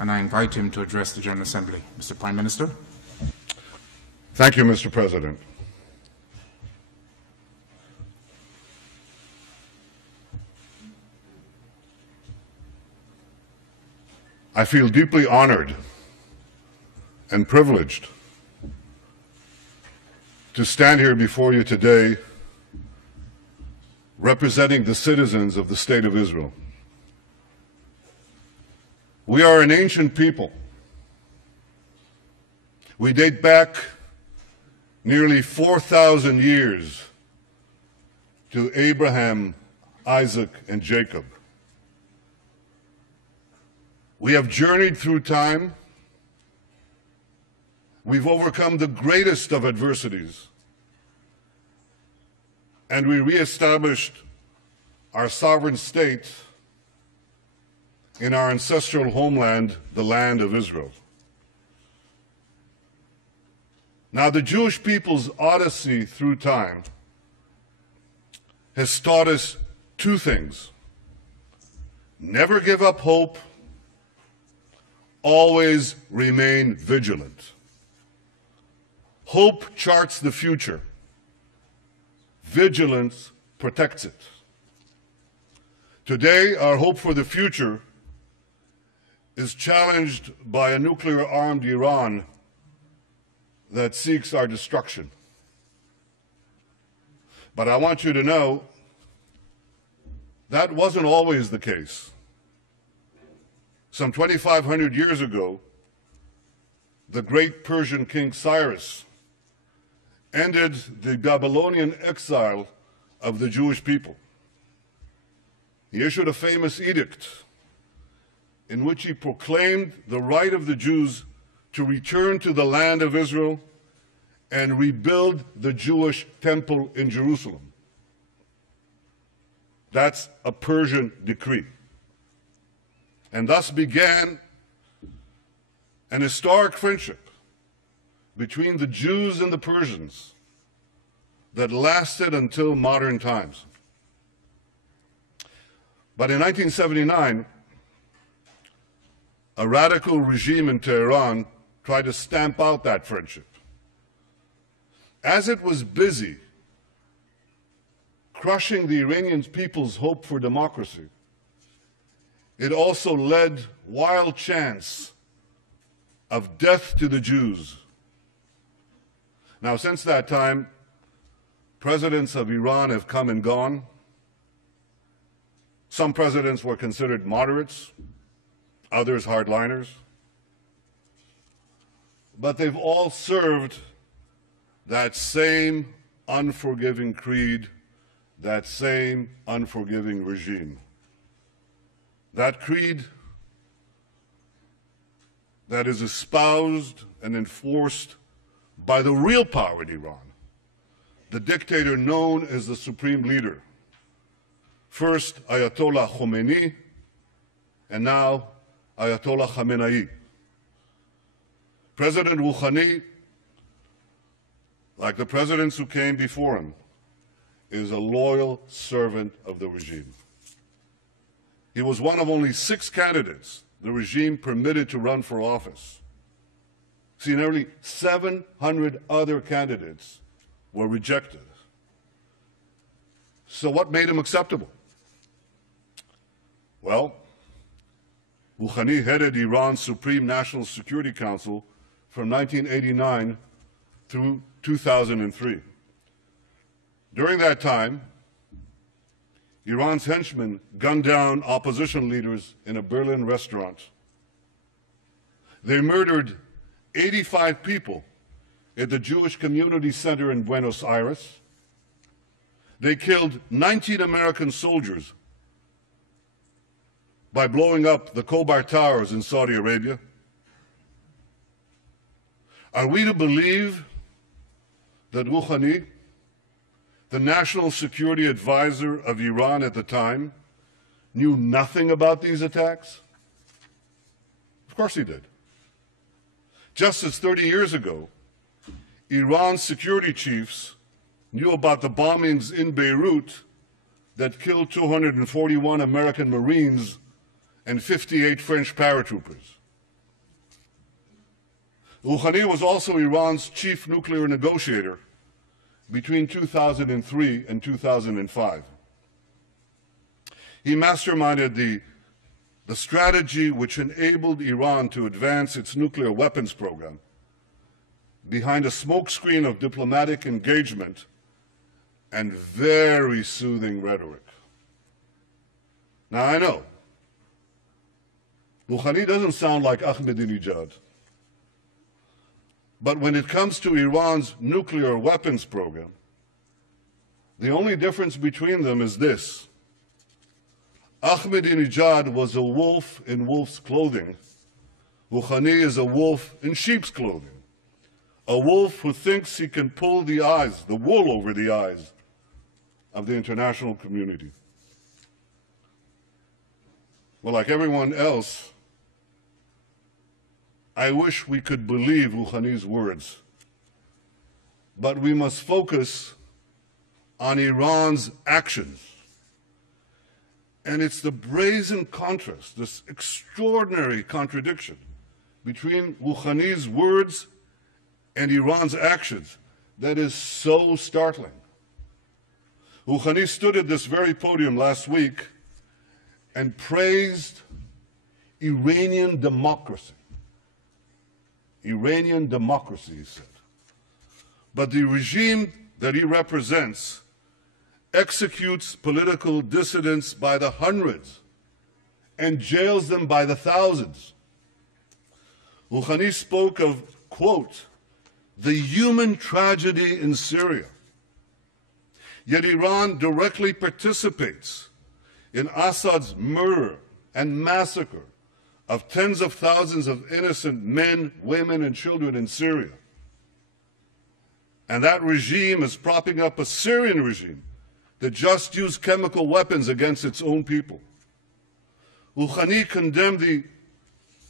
and I invite him to address the General Assembly. Mr. Prime Minister. Thank you, Mr. President. I feel deeply honored and privileged to stand here before you today representing the citizens of the State of Israel. We are an ancient people. We date back nearly 4,000 years to Abraham, Isaac, and Jacob. We have journeyed through time. We've overcome the greatest of adversities, and we reestablished our sovereign state in our ancestral homeland, the land of Israel. Now, the Jewish people's odyssey through time has taught us two things: never give up hope, always remain vigilant. Hope charts the future. Vigilance protects it. Today, our hope for the future is challenged by a nuclear-armed Iran that seeks our destruction. But I want you to know that wasn't always the case. Some 2,500 years ago, the great Persian king Cyrus ended the Babylonian exile of the Jewish people. He issued a famous edict in which he proclaimed the right of the Jews to return to the land of Israel and rebuild the Jewish temple in Jerusalem. That's a Persian decree. And thus began an historic friendship between the Jews and the Persians that lasted until modern times. But in 1979, a radical regime in Tehran tried to stamp out that friendship. As it was busy crushing the Iranian people's hope for democracy, it also led wild chants of death to the Jews. Now, since that time, presidents of Iran have come and gone. Some presidents were considered moderates, others hardliners. But they've all served that same unforgiving creed, that same unforgiving regime. That creed that is espoused and enforced by the real power in Iran, the dictator known as the supreme leader. First Ayatollah Khomeini, and now Ayatollah Khamenei. President Rouhani, like the presidents who came before him, is a loyal servant of the regime. He was one of only 6 candidates the regime permitted to run for office. See, nearly 700 other candidates were rejected. So what made him acceptable? Well, Rouhani headed Iran's Supreme National Security Council from 1989 through 2003. During that time, Iran's henchmen gunned down opposition leaders in a Berlin restaurant. They murdered 85 people at the Jewish Community Center in Buenos Aires. They killed 19 American soldiers by blowing up the Khobar Towers in Saudi Arabia. Are we to believe that Rouhani, the national security advisor of Iran at the time, knew nothing about these attacks? Of course he did. Just as 30 years ago, Iran's security chiefs knew about the bombings in Beirut that killed 241 American Marines and 58 French paratroopers. Rouhani was also Iran's chief nuclear negotiator between 2003 and 2005. He masterminded the strategy which enabled Iran to advance its nuclear weapons program behind a smokescreen of diplomatic engagement and very soothing rhetoric. Now, I know Rouhani doesn't sound like Ahmadinejad, but when it comes to Iran's nuclear weapons program, the only difference between them is this: Ahmadinejad was a wolf in wolf's clothing. Rouhani is a wolf in sheep's clothing, a wolf who thinks he can pull the wool over the eyes of the international community. Well, like everyone else, I wish we could believe Rouhani's words, but we must focus on Iran's actions. And it's the brazen contrast, this extraordinary contradiction between Rouhani's words and Iran's actions that is so startling. Rouhani stood at this very podium last week and praised Iranian democracy. Iranian democracy, he said. But the regime that he represents executes political dissidents by the hundreds and jails them by the thousands. Rouhani spoke of, quote, the human tragedy in Syria. Yet Iran directly participates in Assad's murder and massacre of tens of thousands of innocent men, women, and children in Syria. And that regime is propping up a Syrian regime that just used chemical weapons against its own people. Rouhani condemned the,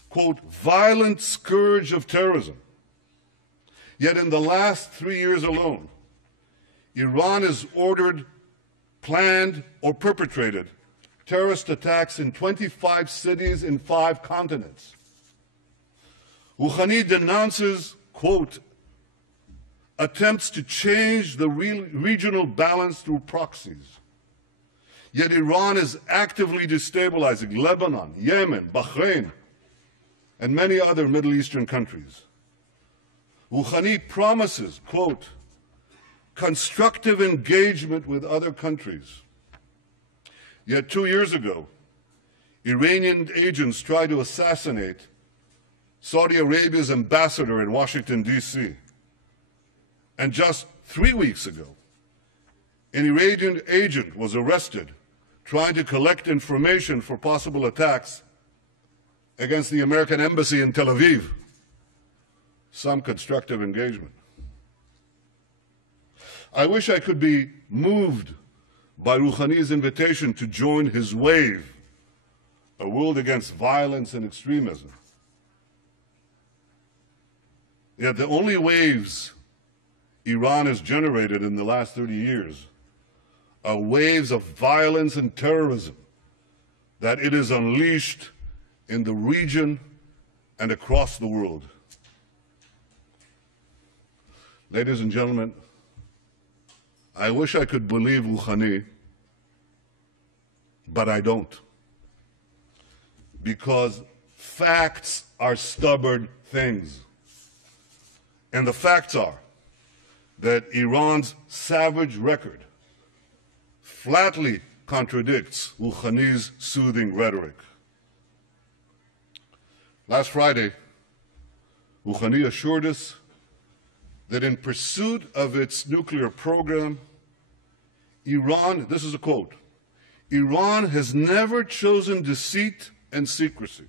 quote, violent scourge of terrorism. Yet in the last 3 years alone, Iran has ordered, planned, or perpetrated terrorist attacks in 25 cities in 5 continents. Rouhani denounces, quote, attempts to change the regional balance through proxies. Yet Iran is actively destabilizing Lebanon, Yemen, Bahrain, and many other Middle Eastern countries. Rouhani promises, quote, constructive engagement with other countries. Yet 2 years ago, Iranian agents tried to assassinate Saudi Arabia's ambassador in Washington, D.C. And just 3 weeks ago, an Iranian agent was arrested trying to collect information for possible attacks against the American embassy in Tel Aviv. Some constructive engagement. I wish I could be moved by Rouhani's invitation to join his wave, a world against violence and extremism. Yet the only waves Iran has generated in the last 30 years are waves of violence and terrorism that it has unleashed in the region and across the world. Ladies and gentlemen, I wish I could believe Rouhani, but I don't. Because facts are stubborn things. And the facts are that Iran's savage record flatly contradicts Rouhani's soothing rhetoric. Last Friday, Rouhani assured us that in pursuit of its nuclear program, Iran, this is a quote, Iran has never chosen deceit and secrecy.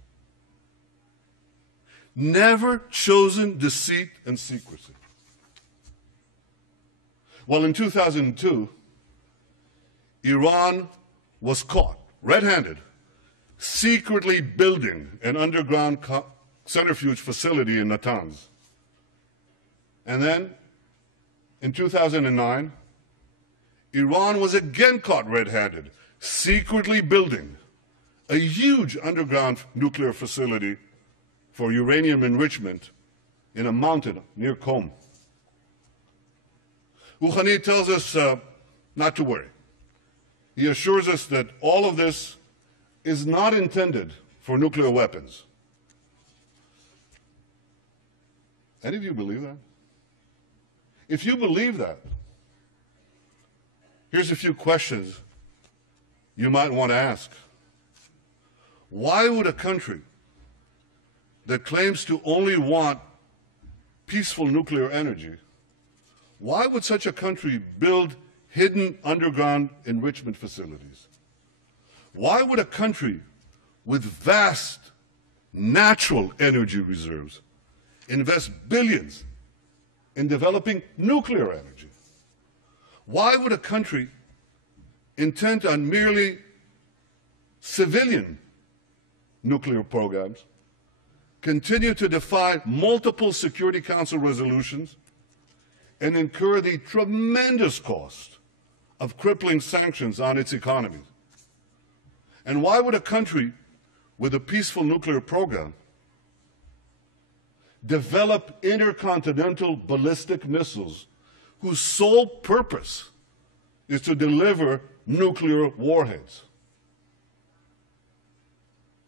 Never chosen deceit and secrecy. Well, in 2002, Iran was caught red-handed, secretly building an underground centrifuge facility in Natanz. And then, in 2009, Iran was again caught red-handed, secretly building a huge underground nuclear facility for uranium enrichment in a mountain near Qom. Rouhani tells us not to worry. He assures us that all of this is not intended for nuclear weapons. Any of you believe that? If you believe that, here's a few questions you might want to ask. Why would a country that claims to only want peaceful nuclear energy, why would such a country build hidden underground enrichment facilities? Why would a country with vast natural energy reserves invest billions in developing nuclear energy? Why would a country intent on merely civilian nuclear programs continue to defy multiple Security Council resolutions and incur the tremendous cost of crippling sanctions on its economy? And why would a country with a peaceful nuclear program develop intercontinental ballistic missiles whose sole purpose is to deliver nuclear warheads?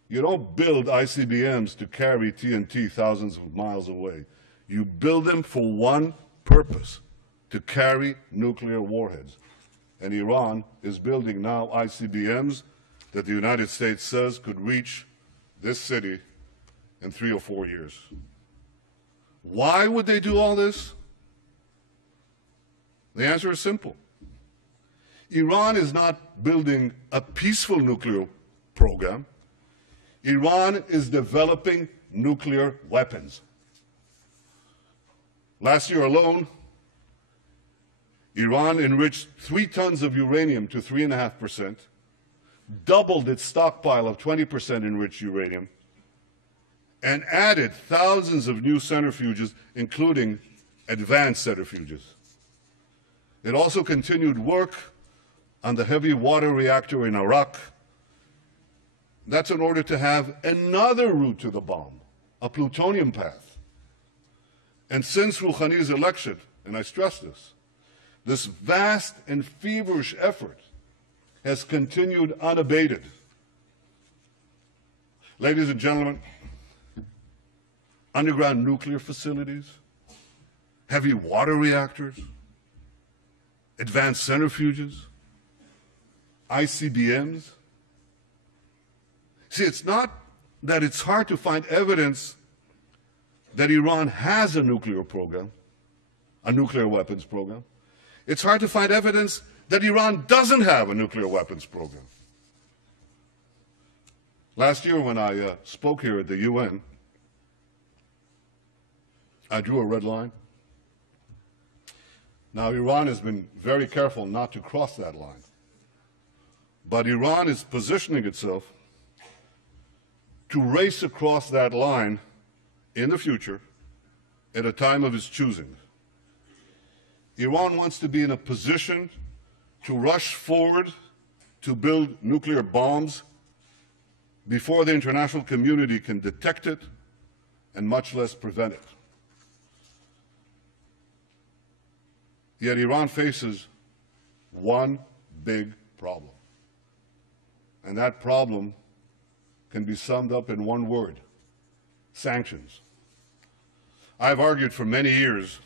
You don't build ICBMs to carry TNT thousands of miles away. You build them for one purpose, to carry nuclear warheads. And Iran is building now ICBMs that the United States says could reach this city in 3 or 4 years. Why would they do all this? The answer is simple. Iran is not building a peaceful nuclear program. Iran is developing nuclear weapons. Last year alone, Iran enriched 3 tons of uranium to 3.5%, doubled its stockpile of 20% enriched uranium, and added thousands of new centrifuges, including advanced centrifuges. It also continued work on the heavy water reactor in Iraq. That's in order to have another route to the bomb, a plutonium path. And since Rouhani's election, and I stress this vast and feverish effort has continued unabated. Ladies and gentlemen, underground nuclear facilities, heavy water reactors, advanced centrifuges, ICBMs. See, it's not that it's hard to find evidence that Iran has a nuclear program, a nuclear weapons program. It's hard to find evidence that Iran doesn't have a nuclear weapons program. Last year when I spoke here at the UN, I drew a red line. Now, Iran has been very careful not to cross that line. But Iran is positioning itself to race across that line in the future at a time of its choosing. Iran wants to be in a position to rush forward to build nuclear bombs before the international community can detect it and much less prevent it. Yet Iran faces one big problem. And that problem can be summed up in one word: sanctions. I've argued for many years,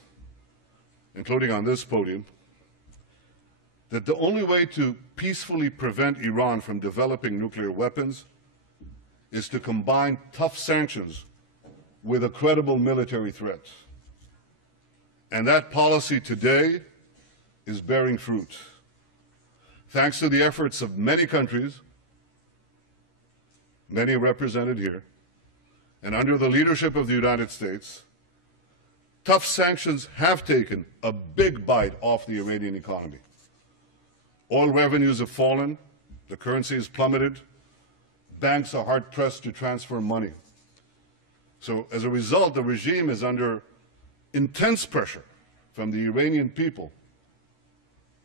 including on this podium, that the only way to peacefully prevent Iran from developing nuclear weapons is to combine tough sanctions with a credible military threat. And that policy today is bearing fruit. Thanks to the efforts of many countries, many represented here, and under the leadership of the United States, tough sanctions have taken a big bite off the Iranian economy. Oil revenues have fallen, the currency has plummeted, banks are hard-pressed to transfer money. So as a result, the regime is under intense pressure from the Iranian people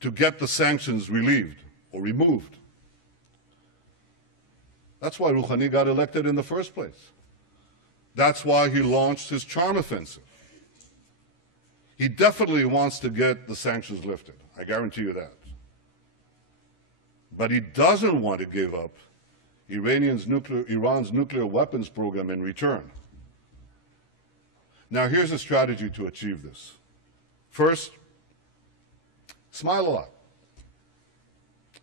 to get the sanctions relieved or removed. That's why Rouhani got elected in the first place. That's why he launched his charm offensive. He definitely wants to get the sanctions lifted. I guarantee you that. But he doesn't want to give up Iran's nuclear weapons program in return. Now, here's a strategy to achieve this. First, smile a lot.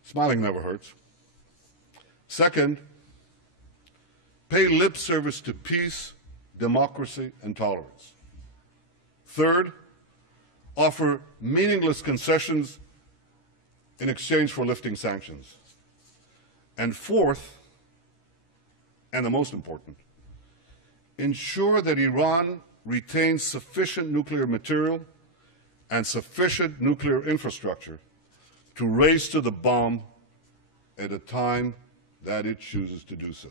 Smiling never hurts. Second, pay lip service to peace, democracy, and tolerance. Third, offer meaningless concessions in exchange for lifting sanctions. And fourth, and the most important, ensure that Iran retains sufficient nuclear material and sufficient nuclear infrastructure to race to the bomb at a time that it chooses to do so.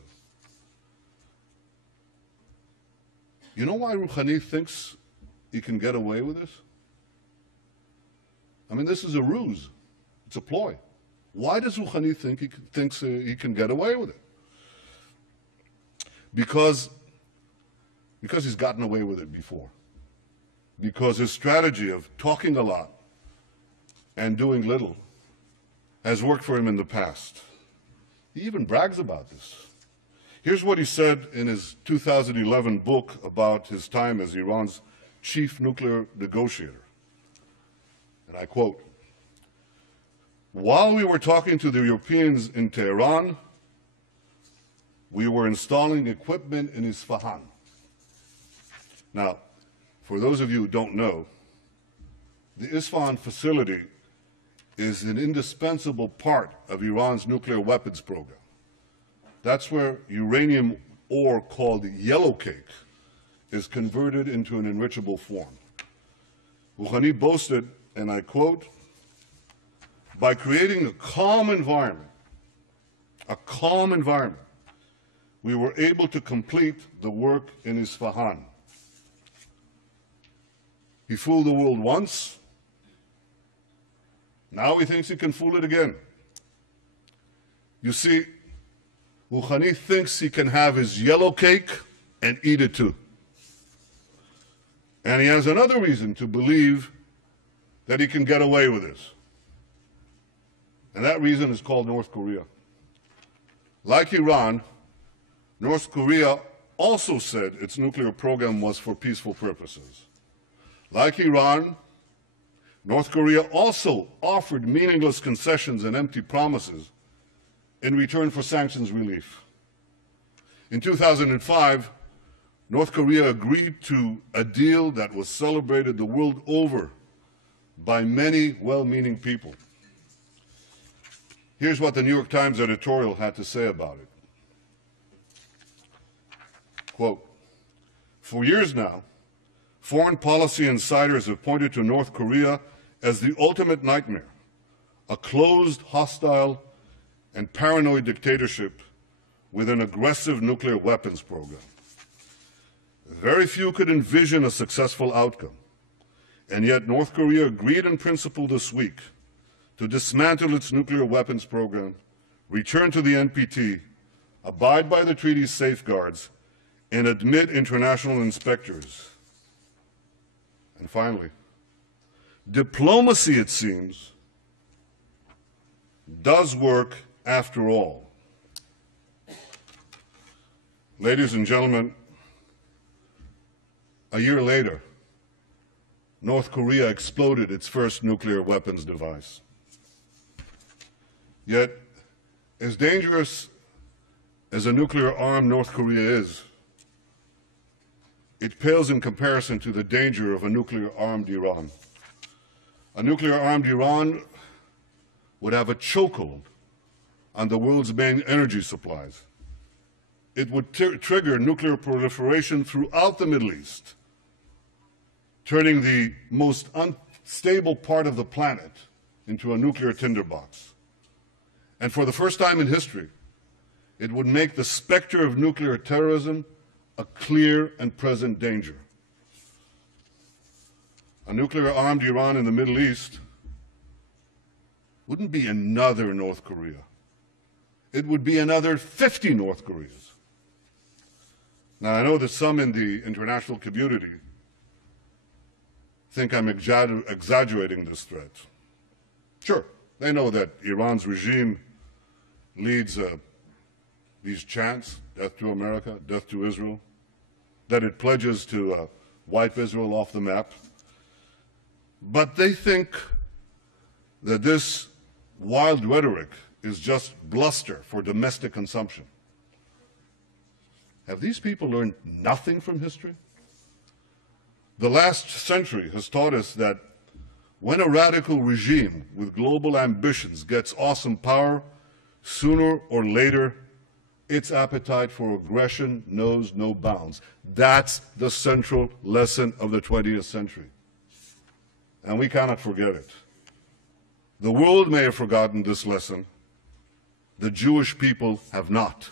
You know why Rouhani thinks he can get away with this? I mean, this is a ruse. It's a ploy. Why does Rouhani think he can get away with it? Because he's gotten away with it before. Because his strategy of talking a lot and doing little has worked for him in the past. He even brags about this. Here's what he said in his 2011 book about his time as Iran's chief nuclear negotiator. And I quote, "While we were talking to the Europeans in Tehran, we were installing equipment in Isfahan." Now, for those of you who don't know, the Isfahan facility is an indispensable part of Iran's nuclear weapons program. That's where uranium ore called yellow cake is converted into an enrichable form. Rouhani boasted, and I quote, "By creating a calm environment, we were able to complete the work in Isfahan." He fooled the world once. Now he thinks he can fool it again. You see, Rouhani thinks he can have his yellow cake and eat it too. And he has another reason to believe that he can get away with this. And that reason is called North Korea. Like Iran, North Korea also said its nuclear program was for peaceful purposes. Like Iran, North Korea also offered meaningless concessions and empty promises in return for sanctions relief. In 2005, North Korea agreed to a deal that was celebrated the world over by many well-meaning people. Here's what the New York Times editorial had to say about it. Quote, "For years now, foreign policy insiders have pointed to North Korea as the ultimate nightmare, a closed, hostile, and paranoid dictatorship with an aggressive nuclear weapons program. Very few could envision a successful outcome, and yet North Korea agreed in principle this week to dismantle its nuclear weapons program, return to the NPT, abide by the treaty's safeguards, and admit international inspectors. And finally, diplomacy, it seems, does work after all." Ladies and gentlemen, a year later, North Korea exploded its first nuclear weapons device. Yet, as dangerous as a nuclear-armed North Korea is, it pales in comparison to the danger of a nuclear-armed Iran. A nuclear-armed Iran would have a chokehold on the world's main energy supplies. It would trigger nuclear proliferation throughout the Middle East, turning the most unstable part of the planet into a nuclear tinderbox. And for the first time in history, it would make the specter of nuclear terrorism a clear and present danger. A nuclear-armed Iran in the Middle East wouldn't be another North Korea. It would be another 50 North Koreas. Now, I know that some in the international community think I'm exaggerating this threat. Sure, they know that Iran's regime leads these chants, death to America, death to Israel, that it pledges to wipe Israel off the map. But they think that this wild rhetoric is just bluster for domestic consumption. Have these people learned nothing from history? The last century has taught us that when a radical regime with global ambitions gets awesome power, sooner or later, its appetite for aggression knows no bounds. That's the central lesson of the 20th century. And we cannot forget it. The world may have forgotten this lesson. The Jewish people have not.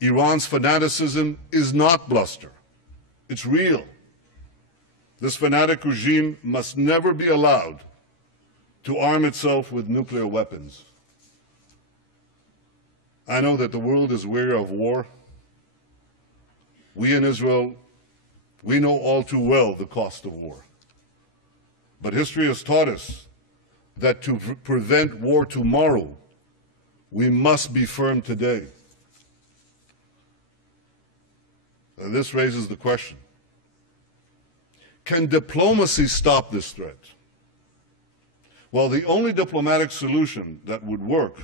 Iran's fanaticism is not bluster. It's real. This fanatic regime must never be allowed to arm itself with nuclear weapons. I know that the world is weary of war. We in Israel, we know all too well the cost of war. But history has taught us that to prevent war tomorrow, we must be firm today. And this raises the question, can diplomacy stop this threat? Well, the only diplomatic solution that would work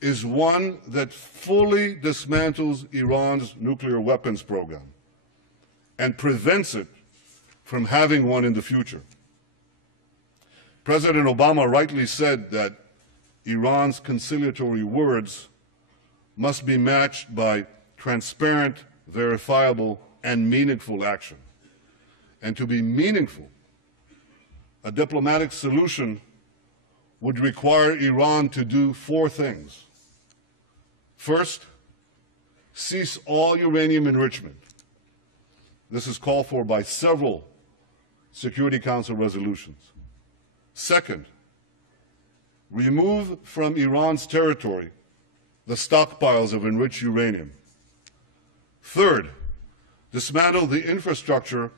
is one that fully dismantles Iran's nuclear weapons program and prevents it from having one in the future. President Obama rightly said that Iran's conciliatory words must be matched by transparent, verifiable, and meaningful action. And to be meaningful, a diplomatic solution would require Iran to do four things. First, cease all uranium enrichment. This is called for by several Security Council resolutions. Second, remove from Iran's territory the stockpiles of enriched uranium. Third, dismantle the infrastructure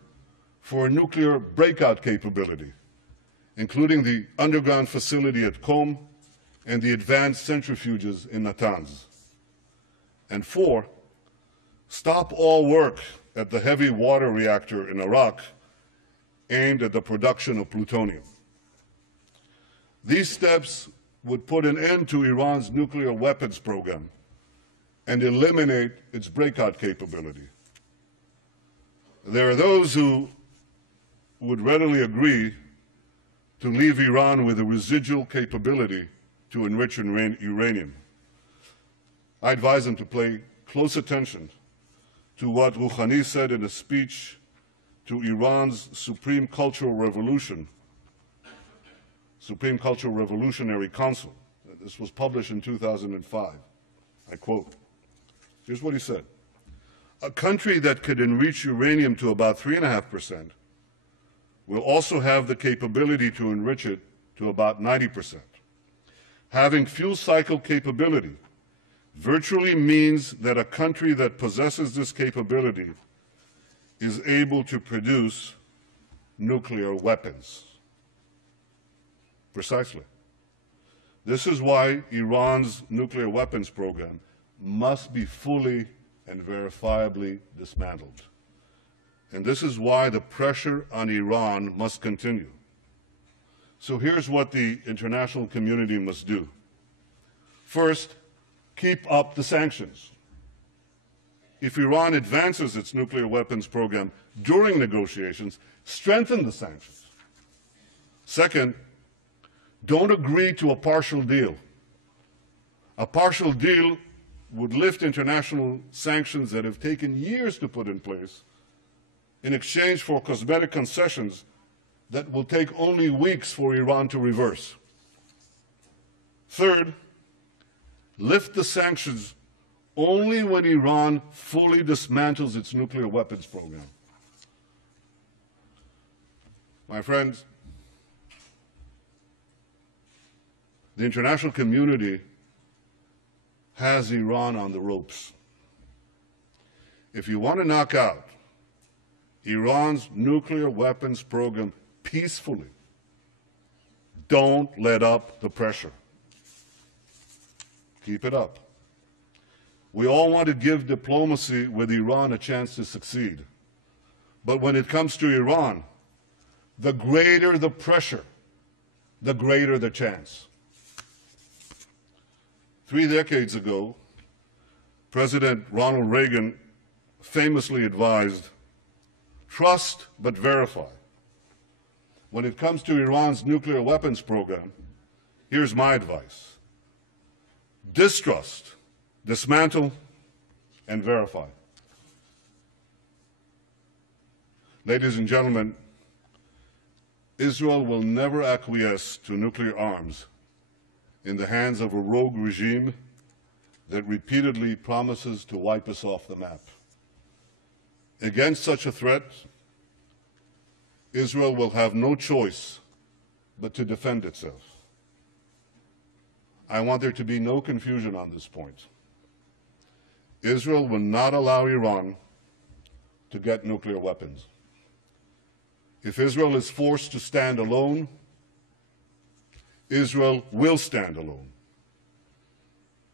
for a nuclear breakout capability, including the underground facility at Qom and the advanced centrifuges in Natanz. And four, stop all work at the heavy water reactor in Iraq aimed at the production of plutonium. These steps would put an end to Iran's nuclear weapons program and eliminate its breakout capability. There are those who would readily agree to leave Iran with a residual capability to enrich uranium. I advise them to pay close attention to what Rouhani said in a speech to Iran's Supreme Cultural Revolutionary Council. This was published in 2005. I quote, here's what he said. A country that could enrich uranium to about 3.5% will also have the capability to enrich it to about 90%. Having fuel cycle capability virtually means that a country that possesses this capability is able to produce nuclear weapons. Precisely. This is why Iran's nuclear weapons program must be fully and verifiably dismantled. And this is why the pressure on Iran must continue. So here's what the international community must do. First, keep up the sanctions. If Iran advances its nuclear weapons program during negotiations, strengthen the sanctions. Second, don't agree to a partial deal. A partial deal would lift international sanctions that have taken years to put in place in exchange for cosmetic concessions that will take only weeks for Iran to reverse. Third, lift the sanctions only when Iran fully dismantles its nuclear weapons program. My friends, the international community has Iran on the ropes. If you want to knock out Iran's nuclear weapons program peacefully. Don't let up the pressure. Keep it up. We all want to give diplomacy with Iran a chance to succeed. But when it comes to Iran, the greater the pressure, the greater the chance. 3 decades ago, President Ronald Reagan famously advised, trust but verify. When it comes to Iran's nuclear weapons program, here's my advice. Distrust, dismantle, and verify. Ladies and gentlemen, Israel will never acquiesce to nuclear arms in the hands of a rogue regime that repeatedly promises to wipe us off the map. Against such a threat, Israel will have no choice but to defend itself. I want there to be no confusion on this point. Israel will not allow Iran to get nuclear weapons. If Israel is forced to stand alone, Israel will stand alone.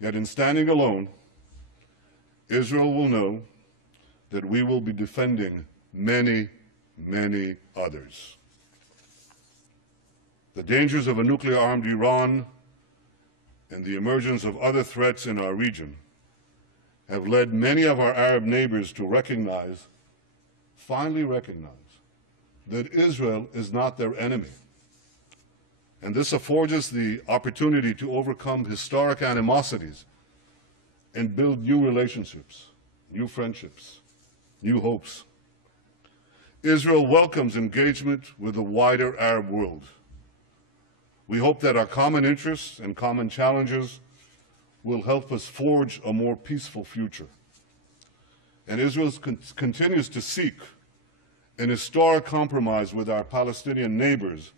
Yet in standing alone, Israel will know that we will be defending many, many others. The dangers of a nuclear-armed Iran and the emergence of other threats in our region have led many of our Arab neighbors to recognize, finally recognize, that Israel is not their enemy. And this affords us the opportunity to overcome historic animosities and build new relationships, new friendships, new hopes. Israel welcomes engagement with the wider Arab world. We hope that our common interests and common challenges will help us forge a more peaceful future. And Israel continues to seek an historic compromise with our Palestinian neighbors,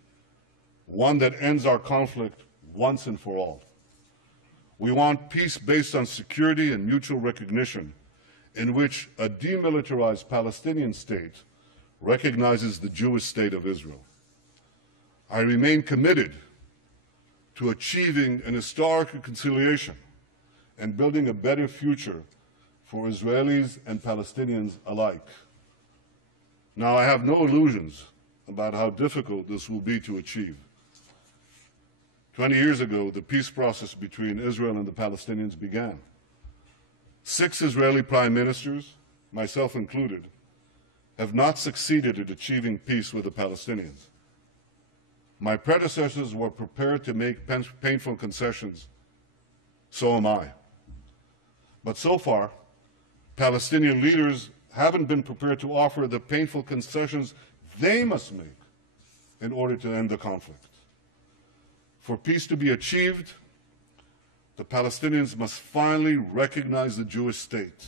one that ends our conflict once and for all. We want peace based on security and mutual recognition, in which a demilitarized Palestinian state recognizes the Jewish state of Israel. I remain committed to achieving an historic reconciliation and building a better future for Israelis and Palestinians alike. Now, I have no illusions about how difficult this will be to achieve. 20 years ago, the peace process between Israel and the Palestinians began. 6 Israeli prime ministers, myself included, have not succeeded at achieving peace with the Palestinians. My predecessors were prepared to make painful concessions. So am I. But so far, Palestinian leaders haven't been prepared to offer the painful concessions they must make in order to end the conflict. For peace to be achieved, the Palestinians must finally recognize the Jewish state,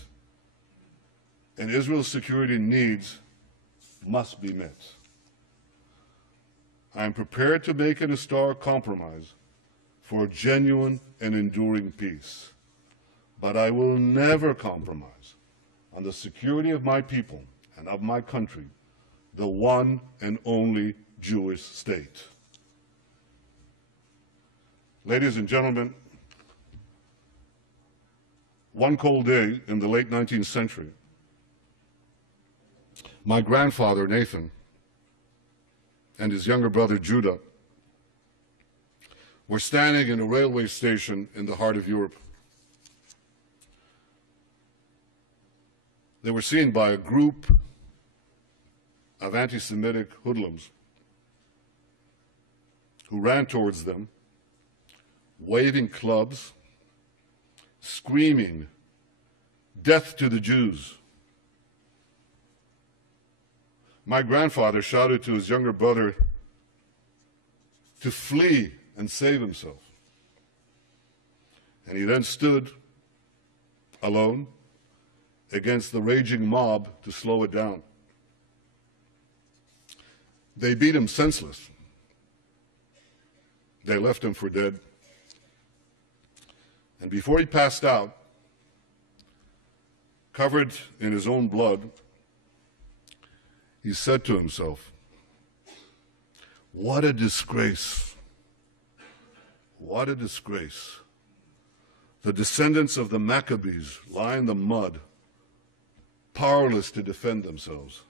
and Israel's security needs must be met. I am prepared to make an historic compromise for a genuine and enduring peace, but I will never compromise on the security of my people and of my country, the one and only Jewish state. Ladies and gentlemen, one cold day in the late 19th century, my grandfather, Nathan, and his younger brother, Judah, were standing in a railway station in the heart of Europe. They were seen by a group of anti-Semitic hoodlums who ran towards them, waving clubs, screaming, "Death to the Jews." My grandfather shouted to his younger brother to flee and save himself. And he then stood alone against the raging mob to slow it down. They beat him senseless. They left him for dead. And before he passed out, covered in his own blood, he said to himself, "What a disgrace! What a disgrace! The descendants of the Maccabees lie in the mud, powerless to defend themselves."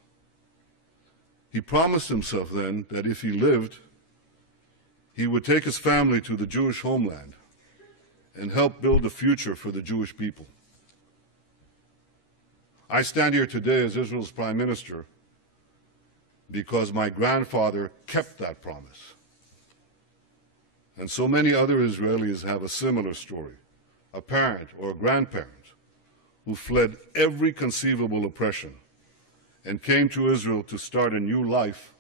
He promised himself then that if he lived, he would take his family to the Jewish homeland and help build a future for the Jewish people. I stand here today as Israel's Prime Minister because my grandfather kept that promise. And so many other Israelis have a similar story, a parent or a grandparent who fled every conceivable oppression and came to Israel to start a new life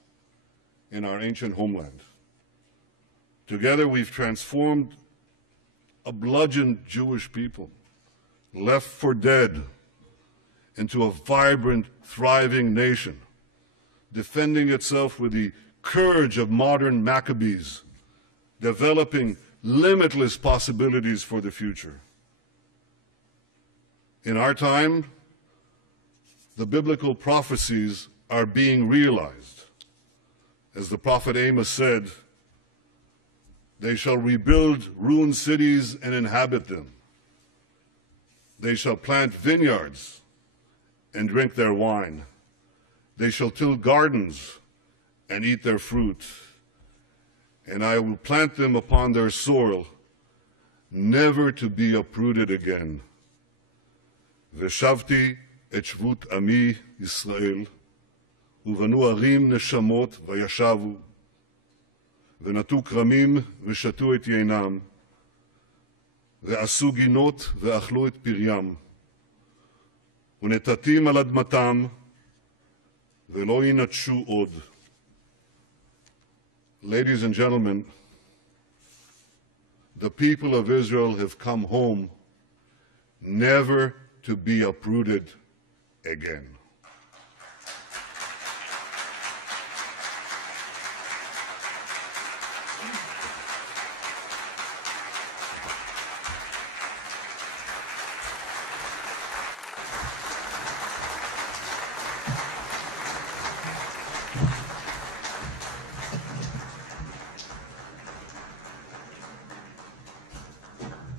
in our ancient homeland. Together we've transformed a bludgeoned Jewish people, left for dead, into a vibrant, thriving nation, defending itself with the courage of modern Maccabees, developing limitless possibilities for the future. In our time, the biblical prophecies are being realized. As the prophet Amos said, "They shall rebuild ruined cities and inhabit them. They shall plant vineyards and drink their wine. They shall till gardens and eat their fruit. And I will plant them upon their soil, never to be uprooted again. Veshavti et shvut ami Yisrael, uvanu arim neshamot vayashavu, ונטו כרמים ושתו את יינם, ועשו גינות ואכלו את פריים, ונטטים על אדמתם, ולא ינטשו עוד." Ladies and gentlemen, the people of Israel have come home never to be uprooted again.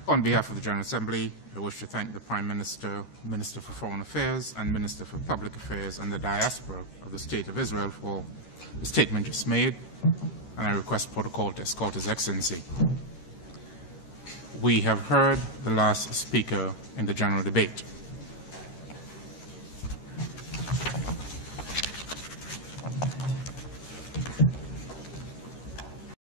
On behalf of the General Assembly, I wish to thank the Prime Minister, Minister for Foreign Affairs, and Minister for Public Affairs and the diaspora of the State of Israel for the statement just made, and I request protocol to escort His Excellency. We have heard the last speaker in the general debate.